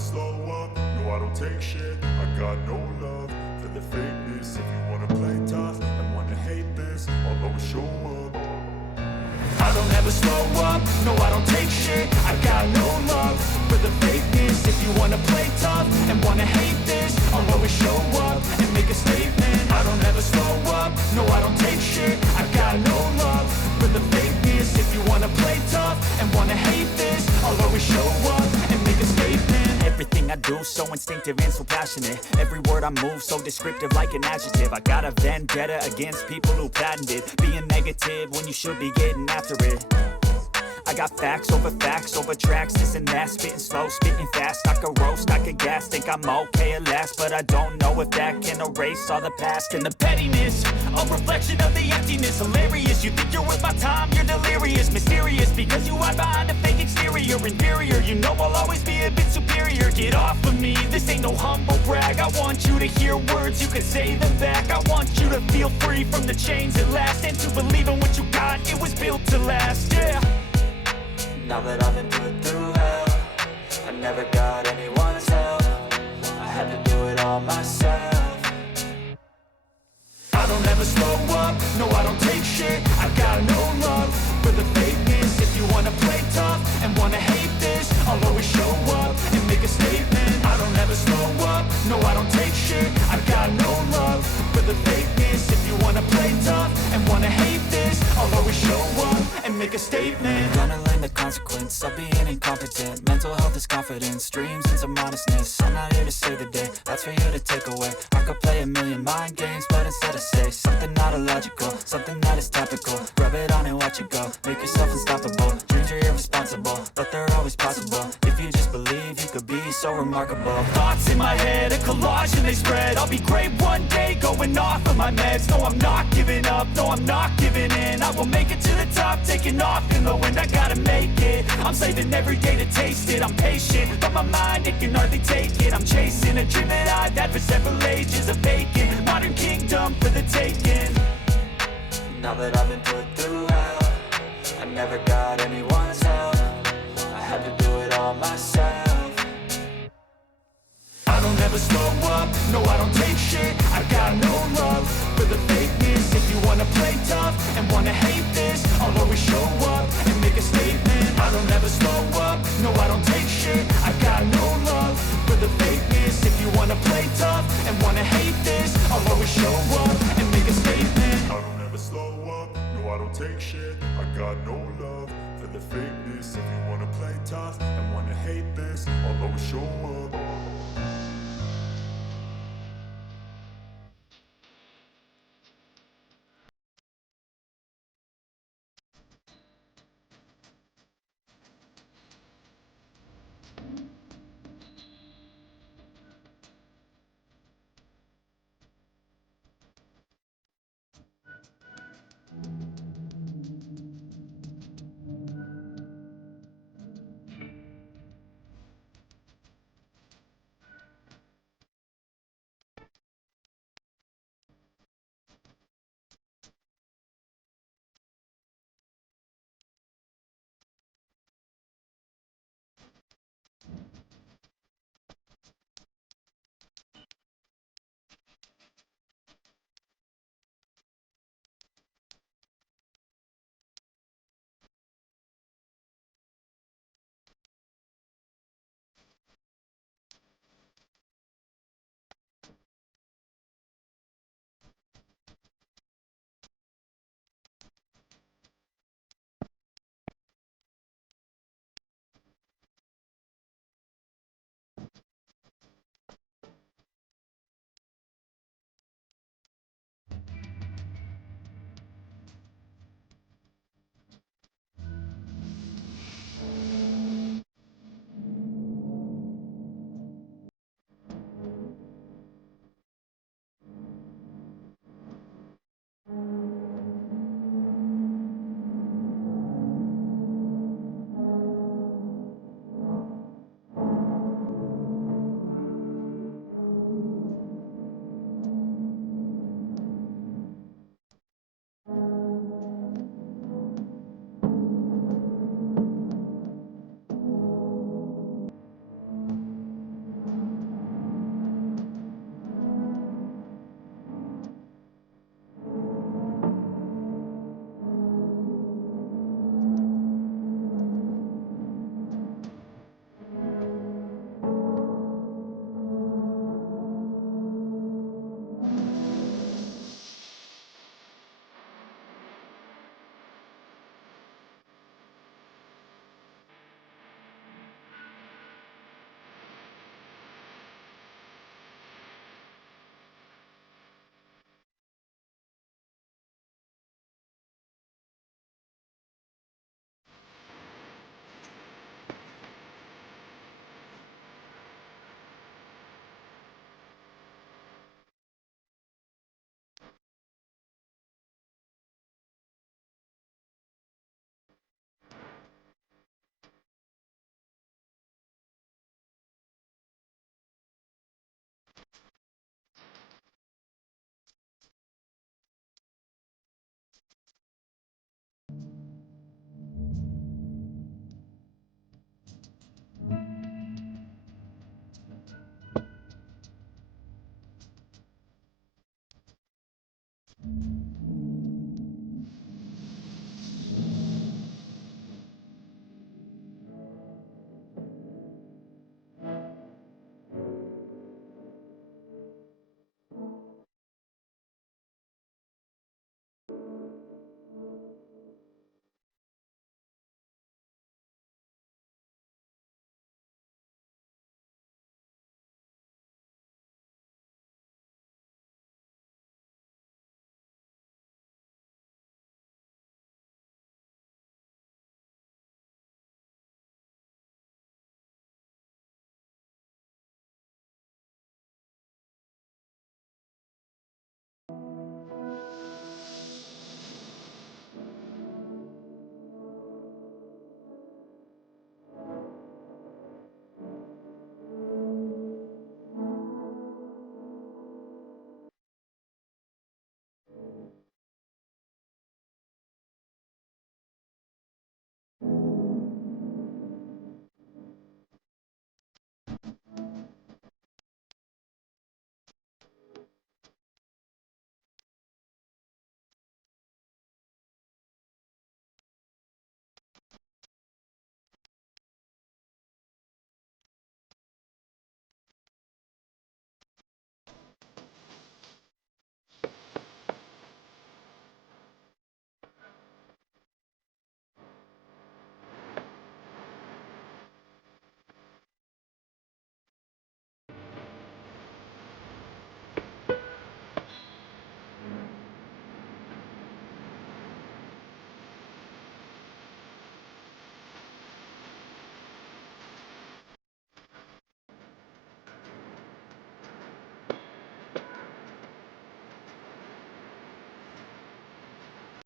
slow up, no I don't take shit. I got no love for the fakeness. If you wanna play tough and wanna hate this, I'll always show up. I don't ever slow up, no I don't take shit. I got no love for the fakeness. If you wanna play tough and wanna hate this, I'll always show up and make a statement. I don't ever slow up, no I don't take shit. I got no love for the fakeness. If you wanna play tough and wanna hate this, I'll always show up and make a statement. Everything I do so instinctive and so passionate. Every word I move so descriptive like an adjective. I got a vendetta against people who patented being negative when you should be getting after it. I got facts over tracks, this and that. Spitting slow, spitting fast. I could roast, I could gas. Think I'm okay at last, but I don't know if that can erase all the past. And the pettiness, a reflection of the emptiness. Hilarious, you think you're worth my time, you're delirious. Mysterious, because you hide behind a fake exterior. Inferior, you know I'll always be a bit superior. Get off of me, this ain't no humble brag. I want you to hear words, you can say them back. I want you to feel free from the chains at last, and to believe in what you got, it was built to last, yeah. Now that I've been put through hell, I never got anyone's help. I had to do it all myself. I don't ever slow up, no I don't take shit. I got no love for the fakeness. If you wanna play tough and wanna hate this, I'll always show up and make a statement. I don't ever slow up, no I don't take shit. I got no love for the fakeness. If you wanna play tough and wanna hate this, I'll always show up and make a statement. Gonna learn the consequence of being incompetent. Mental health is confidence, dreams and some honestness. I'm not here to save the day, that's for you to take away. I could play a million mind games, but instead I say something not illogical, something that is topical. Rub it on and watch it go, make yourself unstoppable. Dreams are irresponsible, but they're always possible. If you just believe, you could be so remarkable. Thoughts in my head, a collage and they spread. I'll be great one day, going off of my meds. No, I'm not giving up, no, I'm not giving in. I will make it to the top, taking off in the wind. I gotta make it, I'm saving every day to taste it. I'm patient, but my mind, it can hardly take it. I'm chasing a dream that I've had for several ages. A vacant, modern kingdom for the taking. Now that I've been put through hell, I never got anyone's help. I had to do it all myself. I don't ever slow up, no I don't take shit. I got no love for the fakeness. If you wanna play tough and wanna hate this, I'll always show up and make a statement. I don't ever slow up, no I don't take shit. I got no love for the fakeness. If you wanna play tough and wanna hate this, I'll always show up and make a statement. I don't ever slow up, no I don't take shit. I got no love for the fakeness. If you wanna play tough and wanna hate this, I'll always show